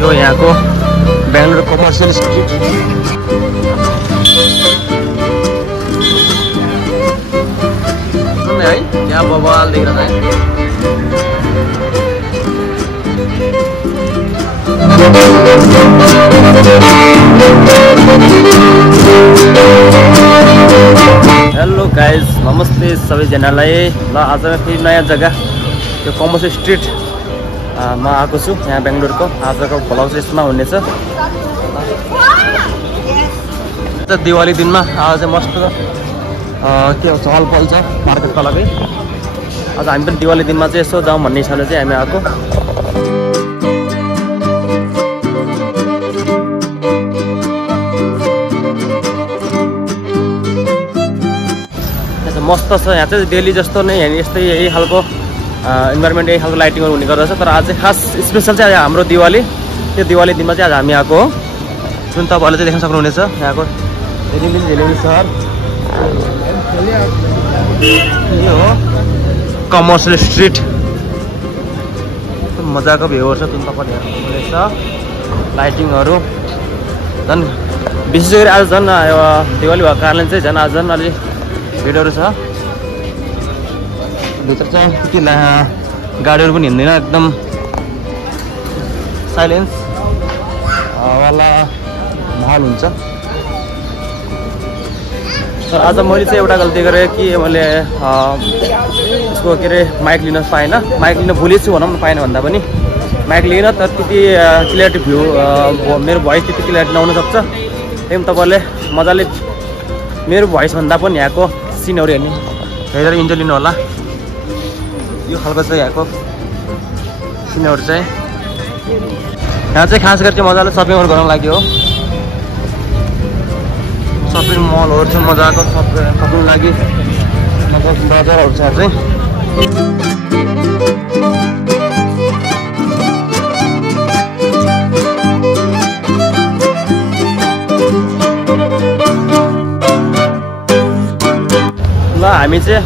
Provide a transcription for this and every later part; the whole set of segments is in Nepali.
यो यहाँको बेंगलोर कमर्शियल स्ट्रीट है क्या बवाल देख रहा है। हेलो गाइज नमस्ते सबैजनालाई। ल आज मैं फेरि नयाँ जग्गा यो कमर्शियल स्ट्रीट मा आएको छु यहाँ बेंगलोरको। आजको भ्लग चाहिँ यसमा हुनेछ। दिवाली दिनमा आज चाहिँ मस्त के चहल पहल छ मार्केटको लागि। आज हामी पनि दिवाली दिनमा चाहिँ यसो जाउँ भन्ने हिसाबले चाहिँ हामी आएको। मस्त छ यहाँ चाहिँ डेली जस्तो नै यस्तै यही खालको इन्भाइरोमेन्ट यही खालको लाइटिङहरू हुने गर्दछ। तर आज चाहिँ खास स्पेसल चाहिँ आज हाम्रो दिवाली, त्यो दिवाली दिनमा चाहिँ आज हामी आएको हो। जुन तपाईँहरूले चाहिँ देख्न सक्नुहुनेछ यहाँको झिलिमिली सहर यो हो कमर्सियल स्ट्रीट। मजाको भ्यूहरू छ जुन तपाईँले हेर्नुहुनेछ। लाइटिङहरू झन् विशेष गरी आज झन् दिवाली भएको कारणले चाहिँ झन् आज झन् अलि भिडहरू छ। भित्र चाहिँ त्यति गाडीहरू पनि हिँड्दैन, एकदम साइलेन्स वाला माहौल हुन्छ। तर आज मैले चाहिँ एउटा गल्ती गरेँ कि मैले यसको के अरे माइक लिन पाएन। माइक लिन भुलेछु भनौँ न, पाएन भन्दा पनि माइक लिएन। तर त्यति क्लियरिटी भ्यू मेरो भोइस त्यति क्लियरिटी नहुन सक्छ। एकदम तपाईँले मजाले मेरो भोइस भन्दा पनि यहाँको सिनहरू हेरेर इन्जोय लिनु होला। यो खालको चाहिँ यहाँको सिनहरू चाहिँ यहाँ चाहिँ खास गरी चाहिँ मजाले सपिङहरू गर्न लाग्यो हो। सपिङ मलहरू चाहिँ मजाको सपिङ लागि मजाको बजारहरू छ यहाँ चाहिँ। ल हामी चाहिँ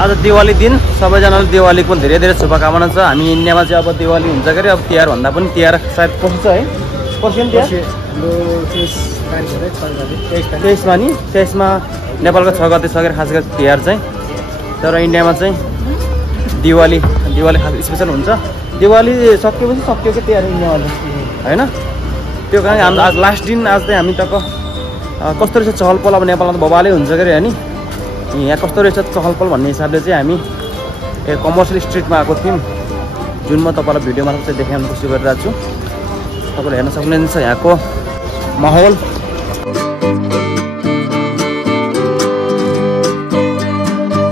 आज दिवाली दिन सबैजनाले दिवालीको पनि धेरै धेरै शुभकामना छ। हामी इन्डियामा चाहिँ अब दिवाली हुन्छ के अरे, अब तिहार भन्दा पनि तिहार सायद पर्छ है, पर्छ नि तिहार 23मा नि 23मा नेपालको 6 गते सकेर खास गरी तिहार चाहिँ। तर इन्डियामा चाहिँ दिवाली खास स्पेसल हुन्छ। दिवाली सकिएपछि सक्यो कि तिहार इन्डियामा होइन। त्यो कारण हाम्रो आज लास्ट दिन आज चाहिँ हामी टक्क कस्तो रहेछ चहल पहल। अब नेपालमा त बबालै हुन्छ के अरे होइन। यहाँ कस्तो रहेछ चहल पहल भन्ने हिसाबले चाहिँ हामी कमर्सियल स्ट्रिटमा आएको थियौँ, जुन म तपाईँलाई भिडियो मार्फत चाहिँ देखाउन कोसिस गरिरहेको छु। तपाईँले हेर्न सक्नुहुन्छ यहाँको माहौल।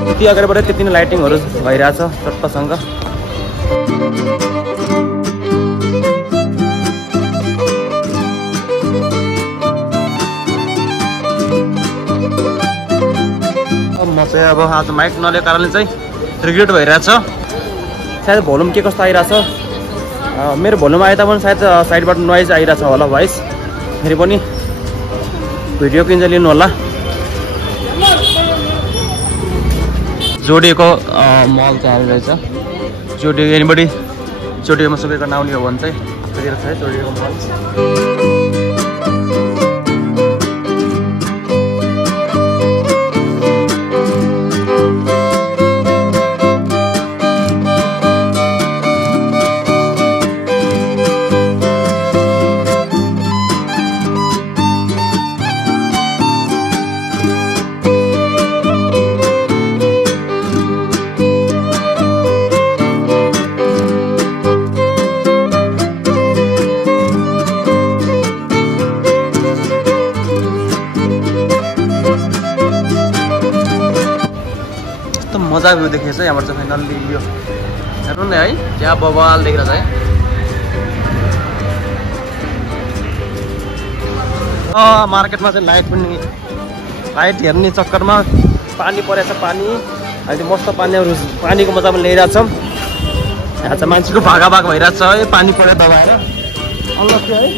त्यति अगाडिबाट त्यति नै लाइटिङहरू भइरहेछ चट्टसँग। म चाहिँ अब आज माइक नलिएको कारणले चाहिँ रिग्रेट भइरहेछ। सायद भोल्युम के कस्तो आइरहेछ, मेरो भोल्युम आए तापनि सायद साइडबाट नोइज आइरहेछ होला भोइस। फेरि पनि भिडियोको इन्जोय लिनु होला। जोडिएको मल चाहिँ हालिरहेछ। जोडिएको एनीबडी जोडिएकोमा सबैको नाउँ लियो भने चाहिँ गरिरहेको छ है जोडिएको मल। मजा भ्यू देखेको छ यहाँबाट चाहिँ फाइनल्ली। यो हेर्नु न है क्या बवाल देखिरहेछ है। मार्केटमा चाहिँ लाइट हेर्ने चक्करमा पानी परेछ। पानी अहिले मस्त पानीको मजा पनि ल्याइरहेको छौँ। यहाँ चाहिँ मान्छेको भागाभाग भइरहेछ है पानी परेर दबाएर। अलग्गै है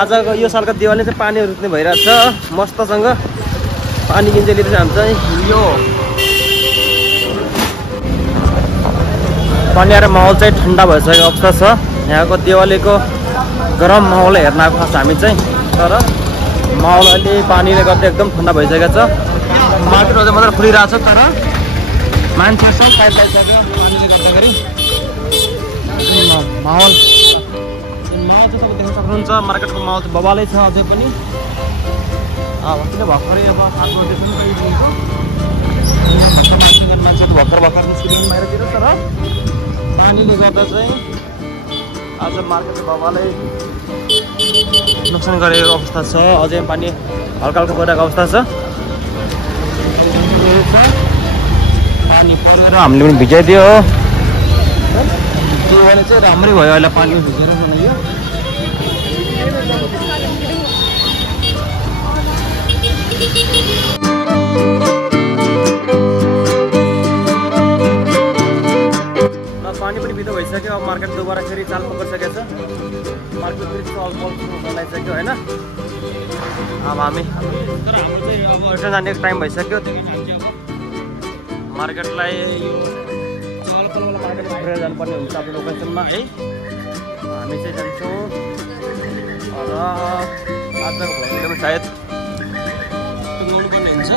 आजको यो सालको दिवाली चाहिँ पानीहरू रुच्ने भइरहेछ मस्तसँग। पानी किन्छ लिएर चाहिँ हामी यो पानी आएर माहौल चाहिँ ठन्डा भइसकेको अवस्था छ। यहाँको दिवालीको गरम माहौल हेर्न आएको छ हामी चाहिँ। तर माहौल अहिले पानीले गर्दा एकदम ठन्डा भइसकेको छ। मार्केट अझै मात्र खुलिरहेको छ तर मान्छे सब साइड लगाइसक्यो पानीले गर्दाखेरि। माहौल चाहिँ तपाईँ देख्न सक्नुहुन्छ मार्केटको माहौल चाहिँ बबालै छ अझै पनि। किन भर्खरै अब 7 बजेसम्म मान्छे त भर्खर निस्किँदैन बाहिरतिर। तर पानीले गर्दा चाहिँ आज मार्केट बबालै नोक्सान गरेको अवस्था छ। अझै पानी हल्का हल्का परिरहेको अवस्था छ। पानी परेर हामीले पनि भिजाइदियो हो। त्यो भने चाहिँ राम्रै भयो अहिले पानी भिजेर बनाइयो। पानी पनि बिदो भइसक्यो। अब मार्केट दोबारा फेरि चाल पक्रिसकेको छ। मार्केट फेरि चलपल सुरु लगाइसक्यो होइन। अब हामी तर हाम्रो चाहिँ अब रिटर्न जाने टाइम भइसक्यो। त्यही कारण हामी चाहिँ अब मार्केटलाई यो चलपलवाला मार्केटमा पुऱ्याएर जानुपर्ने हुन्छ आफ्नो लोकेसनमा है। हामी चाहिँ जान्छौँ र आजको भ्लगमा सायद पुग्नु पर्ने हुन्छ।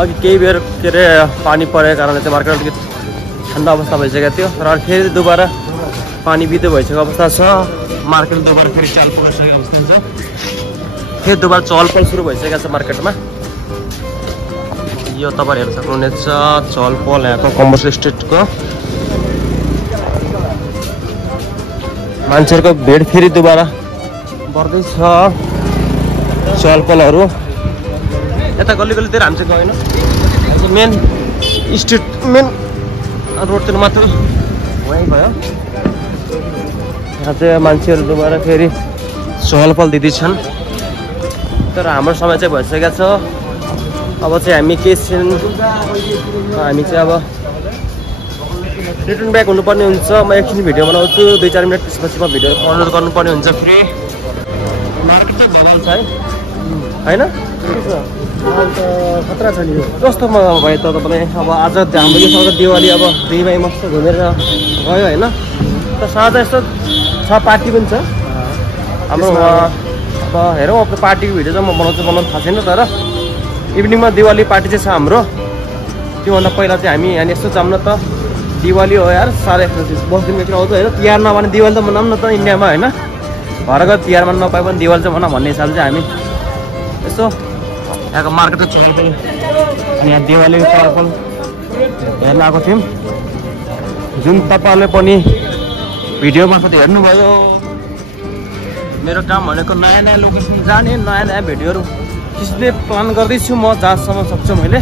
अघि केही बेर के अरे पानी परेको कारणले चाहिँ मार्केट अलिकति ठन्डा अवस्था भइसकेको थियो। र फेरि दोबारा पानी बिदो भइसकेको अवस्था छ। मार्केट दोबारा फेरि चाल पुगाइसकेको अवस्था छ। फेरि दोबारा चहलपहल सुरु भइसकेको छ मार्केटमा। यो तपाईँ हेर्न सक्नुहुनेछ चहलपहल यहाँको कमर्सियल स्ट्रिटको। मान्छेहरूको भिड फेरि दोबारा बढ्दैछ। चहलपहलहरू यता गल्ली गल्लीतिर हामी चाहिँ गएन। मेन स्ट्रिट मेन रोडतिर मात्र वहीँ भयो। यहाँ चाहिँ मान्छेहरू दोबारा फेरि चहलपहल दिँदैछन्। तर हाम्रो समय चाहिँ भइसकेको छ। अब चाहिँ हामी के हामी चाहिँ अब रिटर्न ब्याक हुनुपर्ने हुन्छ। म एकछिन भिडियो बनाउँछु 2-4 मिनट। त्यसपछि म भिडियो अपलोड गर्नुपर्ने हुन्छ। फेरि मार्केट चाहिँ भवन छ है होइन। खतरा छ नि जस्तो म भयो त तपाईँलाई। अब आज हाम्रो यो सँग दिवाली अब 2 भाइ मस्त घुमेर गयो होइन। त साँझ यस्तो छ पार्टी पनि छ हाम्रो। अब हेरौँ अब पार्टीको भिडियो चाहिँ म बनाउनु थाहा छैन। तर इभिनिङमा दिवाली पार्टी चाहिँ छ हाम्रो। त्योभन्दा पहिला चाहिँ हामी यहाँ यस्तो जाऊँ न त। दिवाली हो यार साह्रै बस्दिन एकछिन आउँछ होइन। तिहार नभने दिवाली त मनाऊँ न त इन्डियामा होइन। घरको तिहारमा नपाए पनि दिवाली चाहिँ मनाऊँ भन्ने हिसाबले चाहिँ हामी यस्तो यहाँको मार्केटको चहलपहल अनि यहाँ दिवालीको चहलपहल हेर्न आएको थियौँ। जुन तपाईँहरूले पनि भिडियो मार्फत हेर्नुभयो। मेरो काम भनेको नयाँ नयाँ लोकेसन जाने नयाँ नयाँ भिडियोहरू खिच्ने प्लान गर्दैछु म जहाँसम्म सक्छु मैले।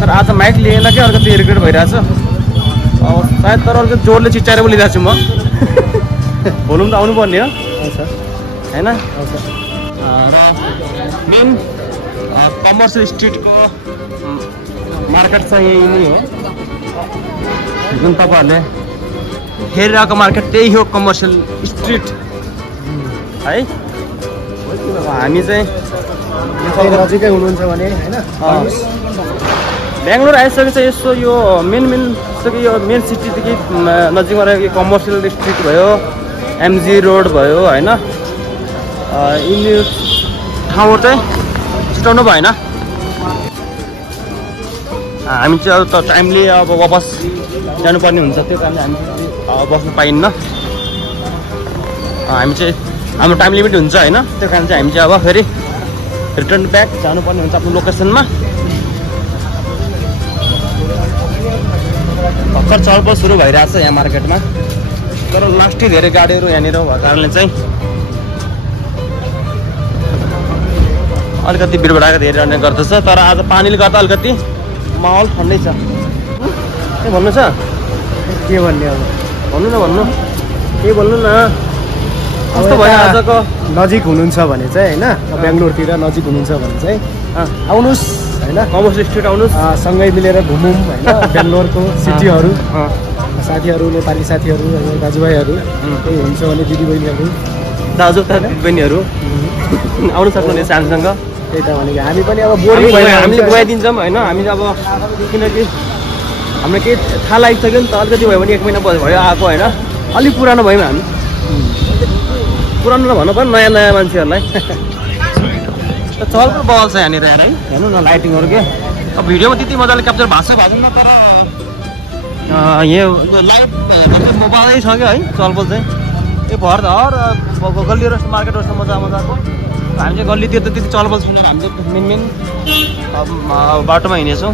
तर आज माइक लिएन कि अलिकति रिग्रेट भइरहेछ सायद। तर अलिकति जोडले चिच्चाएर बोलिरहेको छु म। भोल्युम त आउनुपर्ने हो होइन। मेन कमर्सियल स्ट्रिटको मार्केट चाहिँ यही नै हो। जुन तपाईँहरूले हेरिरहेको मार्केट त्यही हो कमर्सियल स्ट्रिट है। हामी चाहिँ नजिकै हुनुहुन्छ भने होइन। बेङ्गलोर आइसकेपछि यसो यो मेन जस्तो कि यो मेन सिटीदेखि नजिकमा रहेको कमर्सियल स्ट्रिट भयो, MG रोड भयो होइन। यिनी ठाउँ चाहिँ छुटाउनु भएन। हामी चाहिँ अब टाइमली अब वापस जानुपर्ने हुन्छ। त्यो कारणले हामी बस्नु पाइन्न। हामी चाहिँ हाम्रो टाइम लिमिट हुन्छ होइन। त्यो कारण चाहिँ हामी चाहिँ अब फेरि रिटर्न ब्याक जानुपर्ने हुन्छ आफ्नो लोकेसनमा। भर्खर चहलपहल सुरु भइरहेछ यहाँ मार्केटमा। तर लास्टै धेरै गाडीहरू यहाँनिर भएको कारणले चाहिँ अलिकति भिडभाडका धेरै रहने गर्दछ। तर आज पानीले गर्दा अलिकति माहौल ठन्डै छ। के भन्नु छ? के भन्ने अब भन्नु न भन्नु के भन्नु न। कस्तो भयो आजको? नजिक हुनुहुन्छ भने चाहिँ होइन बेङ्गलोरतिर नजिक हुनुहुन्छ भने चाहिँ आउनुहोस् होइन। कमर्सियल स्ट्रिट आउनुहोस् सँगै मिलेर घुमौँ होइन। बेङ्गलोरको सिटीहरू साथीहरू नेपाली साथीहरू दाजुभाइहरू केही हुन्छ भने दिदीबहिनीहरू दाजुबहिनीहरू आउनु सक्नुहुनेछ हामीसँग। त्यही त भनेको हामी पनि अब बोरिङ भयो हामीले गइदिन्छौँ होइन। हामी अब किनकि हाम्रो केही थाहा लागिसक्यो नि त। अलिकति भयो भने 1 महिना भयो आएको होइन। अलिक पुरानो भयौँ हामी पुरानो नभन्नु पर्यो नयाँ नयाँ मान्छेहरूलाई चल बल छ यहाँनिर है हेर्नु न लाइटिङहरू के अब भिडियोमा त्यति मजाले क्याप्चर भएको छैन तर यो लाइट मोबाइलै छ क्या है चलपल चाहिँ यो भर हर गल्ली रस्तो मार्केट रस्तो मजाको हामी चाहिँ गल्लीतिर त त्यति चलपल छैन हामी चाहिँ मेन बाटोमा हिँडेछौँ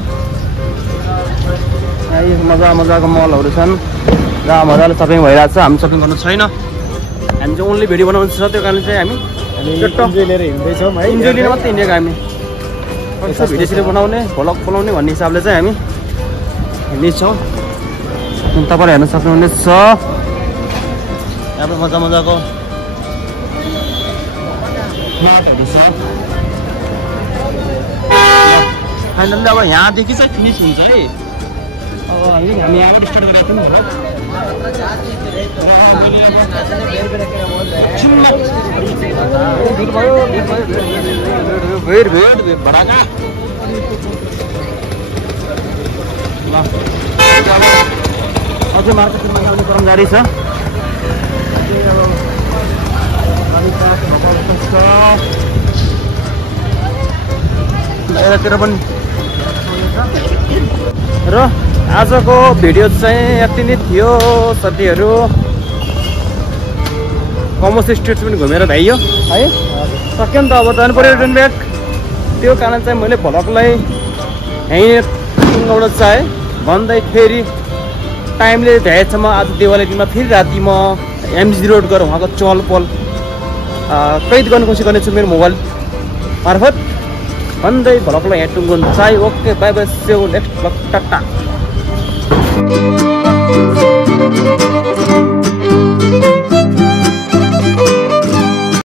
मजाको मलहरू छन् जहाँ मजाले सपिङ भइरहेको छ हामी सपिङ गर्नु छैन हामी चाहिँ ओन्ली भिडियो बनाउनु छ त्यो कारण चाहिँ हामी इन्जोय लिएर हिँड्दैछौँ है इन्जोय लिएर मात्रै हिँडेको हामी यसो भिडियो सिडियो बनाउने भ्लग बनाउने भन्ने हिसाबले चाहिँ हामी हिँड्नेछौँ तपाईँले हेर्न सक्नुहुनेछ यहाँ मजाको प्लटहरू छ फाइनल्ली अब यहाँदेखि चाहिँ फिनिस हुन्छ है अब हामी यहाँबाट स्टार्ट गरेको थियौँ भडाका अझै मार्केटमा आउने क्रम जारी छ यतातिर पनि र आजको भिडियो चाहिँ यति नै थियो साथीहरू कमर्स स्ट्रिट पनि घुमेर भ्याइयो है सक्यो नि त अब जानु पऱ्यो रिटर्न ब्याक त्यो कारण चाहिँ मैले भ्लगलाई यहीँ टुङ्गाउन चाहेँ भन्दै फेरि टाइमले भ्याएसम्म आज दिवाली दिनमा फेरि राति म एमजी रोड गएर उहाँको चहलपहल कैद गर्ने कोसिस गर्नेछु मेरो मोबाइल मार्फत भन्दै भ्लगलाई यहाँ टुङ्गाउन चाहे okay bye bye see you next vlog Tata